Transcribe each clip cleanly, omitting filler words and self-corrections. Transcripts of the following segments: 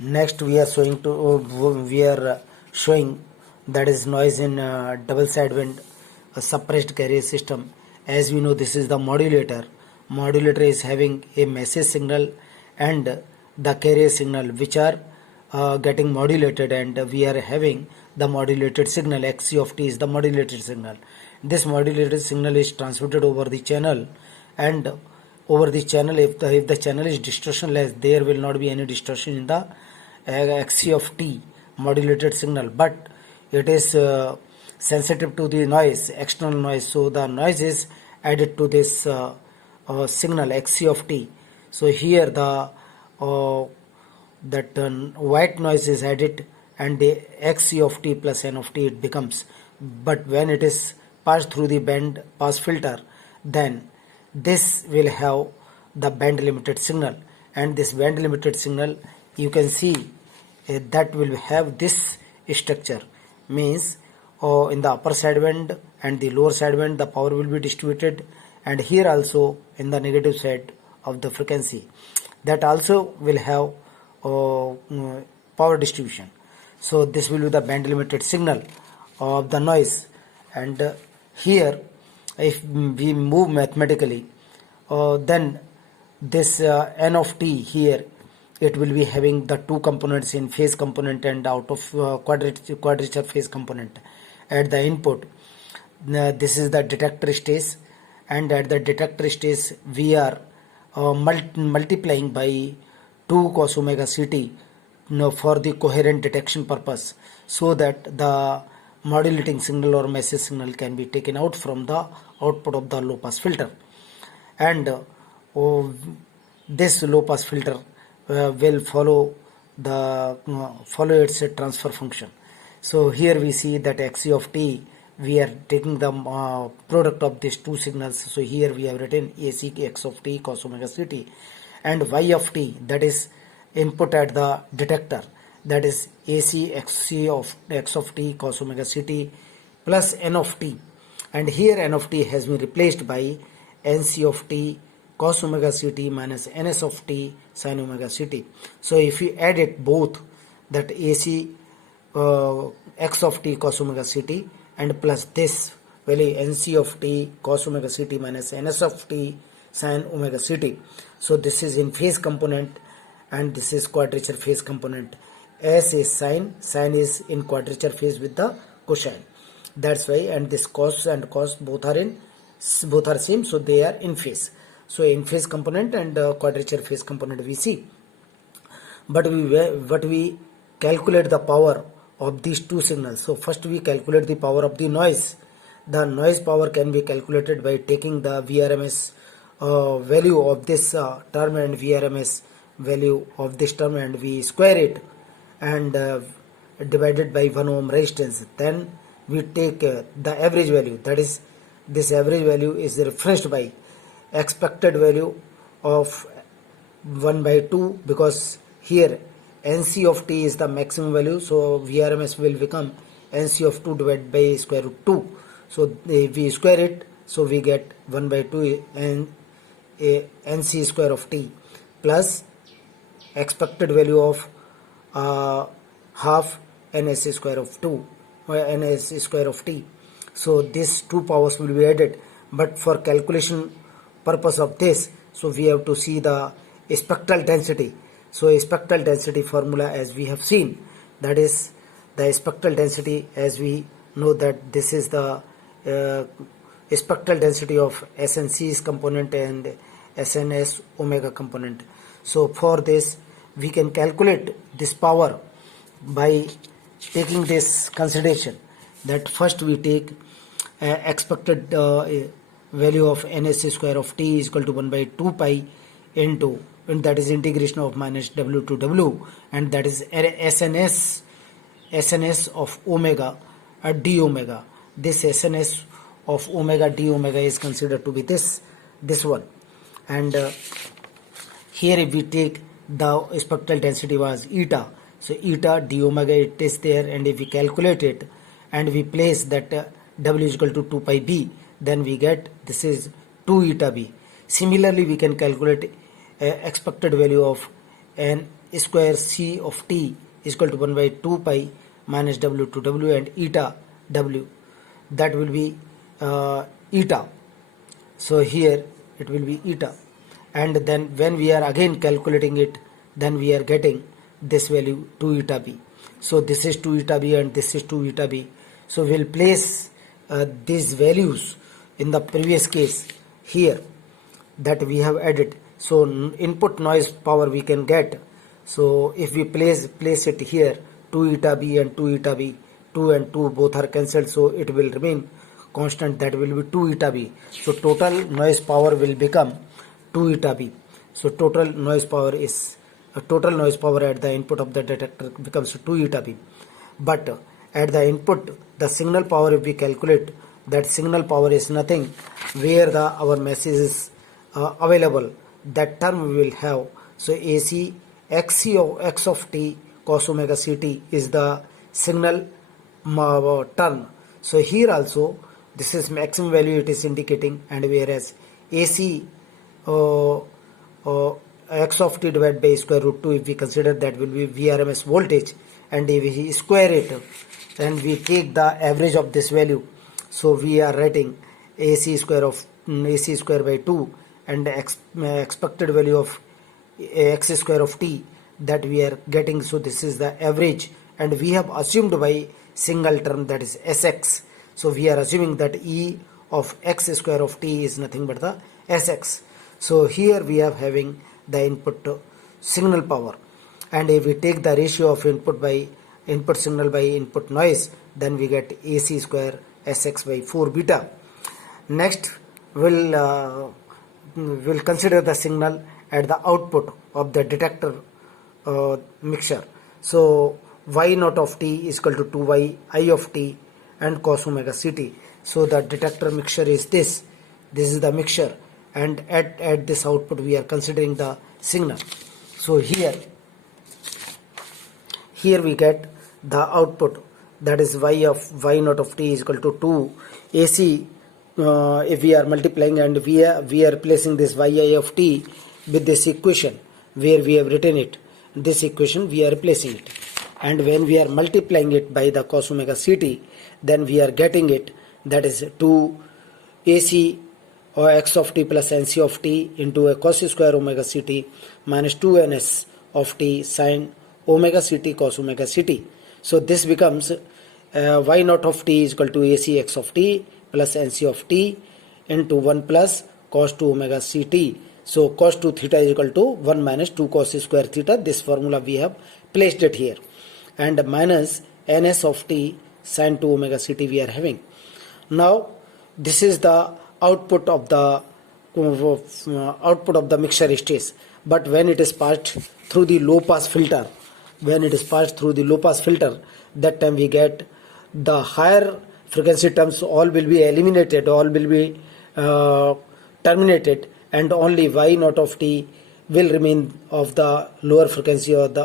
Next we are showing that is noise in double sideband suppressed carrier system. As we know, this is the modulator. Modulator is having a message signal and the carrier signal, which are getting modulated, and we are having the modulated signal. Xc of t is the modulated signal. This modulated signal is transmitted over the channel, and over the channel, if the channel is distortionless, there will not be any distortion in the Xc of t modulated signal, but it is sensitive to the noise, external noise. So the noise is added to this signal Xc of t. So here the white noise is added, and the Xc of t plus n of t it becomes. But when it is passed through the band pass filter, then this will have the band limited signal, and this band limited signal you can see that will have this structure. Means in the upper sideband and the lower sideband the power will be distributed, and here also in the negative side of the frequency that also will have power distribution. So this will be the band limited signal of the noise. And here if we move mathematically, then this n of t here, it will be having the two components, in phase component and out of quadrature phase component at the input. This is the detector stage, and at the detector stage we are multiplying by 2 cos omega ct for the coherent detection purpose, so that the modulating signal or message signal can be taken out from the output of the low pass filter. And this low pass filter will follow its transfer function. So here we see that Xc of t, we are taking the product of these two signals. So here we have written AC x of t cos omega ct, and y of t, that is input at the detector, that is AC xc of x of t cos omega ct plus n of t, and here n of t has been replaced by nc of t cos omega ct minus ns of t sin omega ct. So if you add it both, that AC x of t cos omega ct and plus this value nc of t cos omega ct minus ns of t sin omega ct. So this is in phase component and this is quadrature phase component. S is sine is in quadrature phase with the cosine. That's why, and this cos and cos both are same, so they are in phase. So in phase component and quadrature phase component we see. But we calculate the power of these two signals. So first we calculate the power of the noise. The noise power can be calculated by taking the VRMS value of this term and VRMS value of this term, and we square it and divided by 1 ohm resistance. Then we take the average value, that is this average value is referenced by expected value of 1 by 2, because here NC of t is the maximum value, so VRMS will become NC of 2 divided by square root 2. So if we square it, so we get 1 by 2 and NC square of t plus expected value of half NS square of 2 or NS square of t. So these two powers will be added, but for calculation purpose of this, so we have to see the spectral density. So spectral density formula, as we have seen, that is the spectral density, as we know that this is the spectral density of SNC's component and SNS omega component. So for this we can calculate this power by taking this consideration, that first we take expected value of ns square of t is equal to 1 by 2 pi into, and that is integration of minus w to w, and that is SNS of omega d omega. This SNS of omega d omega is considered to be this one, and here if we take the spectral density was eta, so eta d omega it is there, and if we calculate it and we place that w is equal to 2 pi b, then we get this is 2 eta b. Similarly we can calculate expected value of n square C of t is equal to 1 by 2 pi minus w to w, and eta w, that will be eta. So here it will be eta, and then when we are again calculating it, then we are getting this value 2 eta b. So this is 2 eta b and this is 2 eta b. So we'll place these values in the previous case here that we have added. So input noise power we can get. So if we place it here, 2 eta b and 2 eta b, 2 and 2 both are cancelled, so it will remain constant, that will be 2 eta b. So total noise power will become 2 eta b. So total noise power at the input of the detector becomes 2 eta b. But at the input, the signal power, if we calculate, that signal power is nothing where our message is available, that term we will have. So AC xc of x of t cos omega ct is the signal term. So here also this is maximum value it is indicating, and whereas AC x of t divided by square root 2, if we consider, that will be Vrms voltage, and if we square it and we take the average of this value, so we are writing AC square by 2 and expected value of x square of t that we are getting. So this is the average, and we have assumed by single term, that is Sx. So we are assuming that E of x square of t is nothing but the Sx. So here we are having the input signal power, and if we take the ratio of input signal by input noise, then we get AC square Sx by 4 beta. Next we'll consider the signal at the output of the detector mixture. So y naught of t is equal to 2y I of t and cos omega ct. So the detector mixture is this is the mixture, and at this output we are considering the signal. So here we get the output, that is y naught of t is equal to 2 AC. If we are multiplying and we are placing this yi of t with this equation where we have written it, this equation we are replacing it, and when we are multiplying it by the cos omega ct, then we are getting it, that is 2 AC or x of t plus nc of t into a cos square omega ct minus 2 ns of t sin omega ct cos omega ct. So this becomes y naught of t is equal to AC x of t plus nc of t into 1 plus cos 2 omega ct. So cos 2 theta is equal to 1 minus 2 cos square theta. This formula we have placed it here, and minus ns of t sin 2 omega ct we are having. Now this is the output of the mixture stage. But when it is passed through the low pass filter, that time we get the higher frequency terms all will be eliminated, all will be terminated, and only y naught of t will remain of the lower frequency or the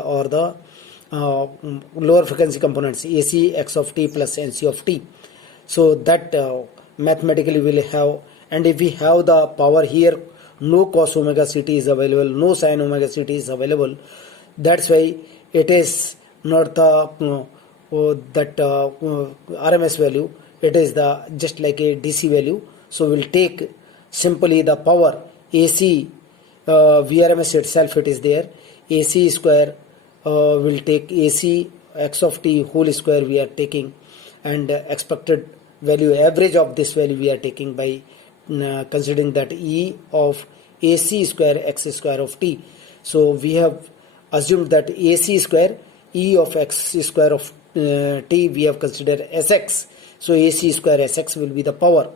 lower frequency components, AC x of t plus nc of t. So that mathematically we will have, and if we have the power here, no cos omega ct is available, no sin omega ct is available. That's why it is not the RMS value, it is the just like a DC value. So we'll take simply the power AC Vrms itself, it is there, AC square will take AC x of t whole square we are taking, and expected value average of this value we are taking by considering that E of AC square x square of t. So we have assumed that AC square E of x square of t we have considered Sx. So AC square Sx will be the power,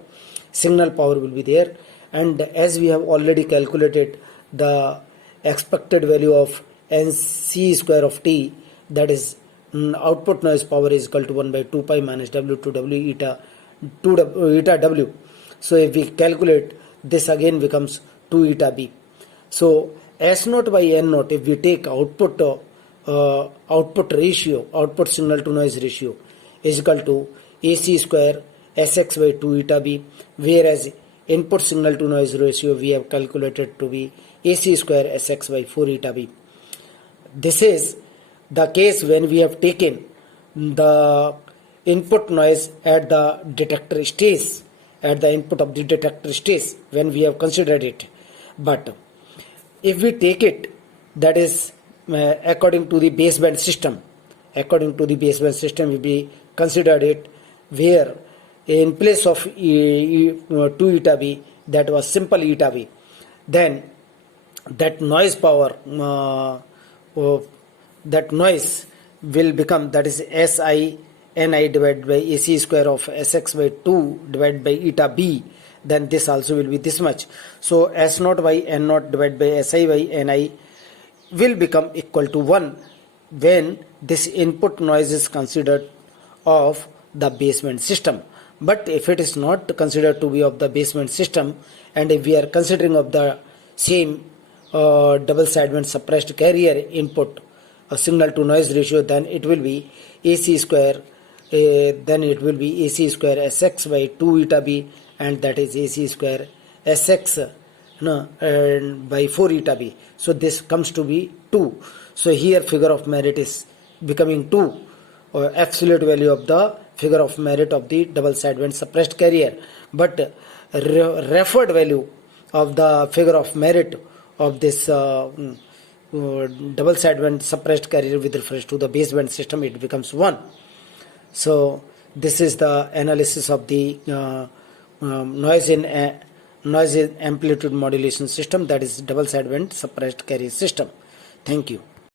signal power will be there, and as we have already calculated the expected value of nc square of t, that is output noise power is equal to 1 by 2 pi minus w to w eta w. So if we calculate, this again becomes 2 eta b. So S naught by N naught, if we take output ratio, output signal to noise ratio is equal to AC square Sx by 2 eta b, whereas input signal to noise ratio we have calculated to be AC square Sx by 4 eta b. this is the case when we have taken the input noise at the detector stage, at the input of the detector stage, when we have considered it. But if we take it, that is according to the baseband system, we considered it, where in place of 2 eta b, that was simple eta b, then that noise power, that noise will become, that is Si Ni divided by AC square of Sx by 2 divided by eta b, then this also will be this much. So S0 by N0 divided by Si by Ni will become equal to 1 when this input noise is considered of the baseband system. But if it is not considered to be of the baseband system, and if we are considering of the same double sideband suppressed carrier input, a signal to noise ratio, then it will be AC square, Sx by 2 eta b, and that is AC square Sx by 4 eta b. So this comes to be 2. So here figure of merit is becoming 2, or absolute value of the figure of merit of the double sideband suppressed carrier. But referred value of the figure of merit of this double sideband suppressed carrier with reference to the baseband system, it becomes 1. So this is the analysis of the noise in amplitude modulation system, that is double sideband suppressed carrier system. Thank you.